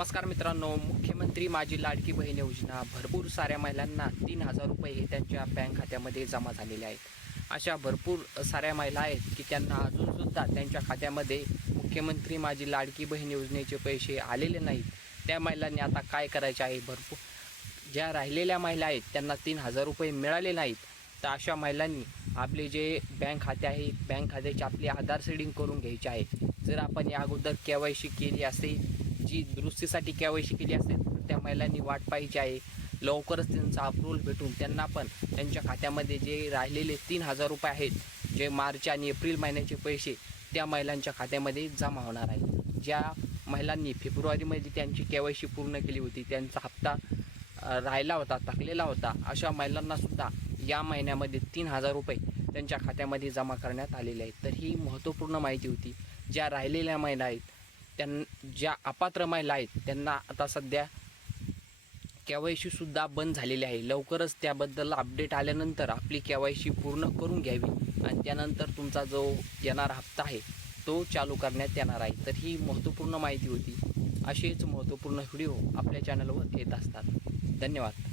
नमस्कार मित्रांनो, मुख्यमंत्री माझी लाडकी बहीण योजना भरपूर साऱ्या महिलांना 3,000 रुपये हे त्यांच्या बँक खात्यामध्ये जमा झालेले आहेत. अशा भरपूर साऱ्या महिला आहेत की त्यांना अजूनसुद्धा त्यांच्या खात्यामध्ये मुख्यमंत्री माझी लाडकी बहीण योजनेचे पैसे आलेले नाहीत. त्या महिलांनी आता काय करायचे आहे? भरपूर ज्या राहिलेल्या महिला आहेत त्यांना 3,000 रुपये मिळाले नाहीत, तर अशा महिलांनी आपले जे बँक खाते आहे, बँक खात्याची आपली आधार सेडिंग करून घ्यायची आहे. जर आपण या अगोदर KYC केली असेल, जी दुरुस्तीसाठी KYC केली असेल, तर त्या महिलांनी वाट पाहायची आहे. लवकरच त्यांचा अप्रूव्हल भेटून त्यांना पण त्यांच्या खात्यामध्ये जे राहिलेले 3,000 रुपये आहेत, जे मार्च आणि एप्रिल महिन्याचे पैसे त्या महिलांच्या खात्यामध्ये जमा होणार आहे. ज्या महिलांनी फेब्रुवारीमध्ये त्यांची KYC पूर्ण केली होती, त्यांचा हप्ता राहिला होता, थकलेला होता, अशा महिलांनासुद्धा या महिन्यामध्ये 3,000 रुपये त्यांच्या खात्यामध्ये जमा करण्यात आलेले आहेत. तर ही महत्त्वपूर्ण माहिती होती. ज्या राहिलेल्या महिला आहेत, ज्या अपात्र महिला आहेत, त्यांना आता सध्या KYC सुद्धा बंद झालेली आहे. लवकरच त्याबद्दल अपडेट आल्यानंतर आपली KYC पूर्ण करून घ्यावी आणि त्यानंतर तुमचा जो येणारा हप्ता आहे तो चालू करण्यात येणार आहे. तर ही महत्त्वपूर्ण माहिती होती. असेच महत्त्वपूर्ण व्हिडिओ आपल्या चॅनलवर येत असतात. धन्यवाद.